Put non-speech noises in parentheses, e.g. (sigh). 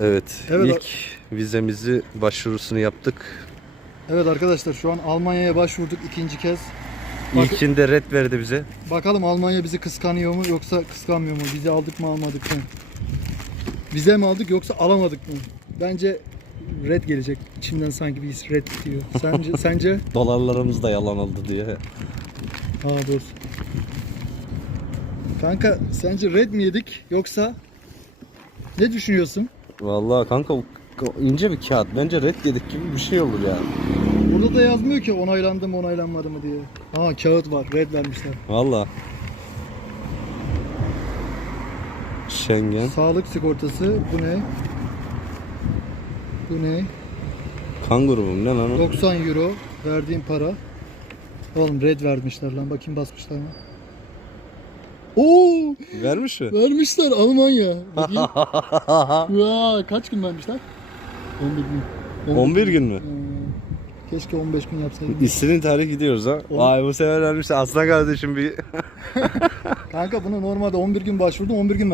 Evet, Evet, ilk vizemizi başvurusunu yaptık. Evet arkadaşlar şu an Almanya'ya başvurduk ikinci kez. Bak- İlkinde red verdi bize. Bakalım Almanya bizi kıskanıyor mu yoksa kıskanmıyor mu? Vize aldık mı almadık mı? Vize mi aldık yoksa alamadık mı? Bence red gelecek. İçimden sanki bir red diyor. Sence? (laughs) sence? Dolarlarımız da yalan oldu diye. Aa dur. Kanka sence red mi yedik yoksa ne düşünüyorsun? Vallahi kanka o ince bir kağıt. Bence red yedik gibi bir şey olur yani. Burada da yazmıyor ki onaylandı mı onaylanmadı mı diye. Aa kağıt var. Red vermişler. Vallahi. Schengen. Sağlık sigortası bu ne? Bu ne? Kan grubum ne lan o? 90 euro verdiğim para. Oğlum red vermişler lan. Bakayım basmışlar mı? Oo! Vermiş mi? Vermişler Almanya. Bakayım. (laughs) ya, kaç gün vermişler? 11 gün. 11 gün mü? Hmm. Keşke 15 gün yapsaydım. İstediğin tarih gidiyoruz ha. On- Vay bu sefer vermişler. Aslan kardeşim bir (laughs) Kanka bunu normalde 11 gün başvurdum 11 gün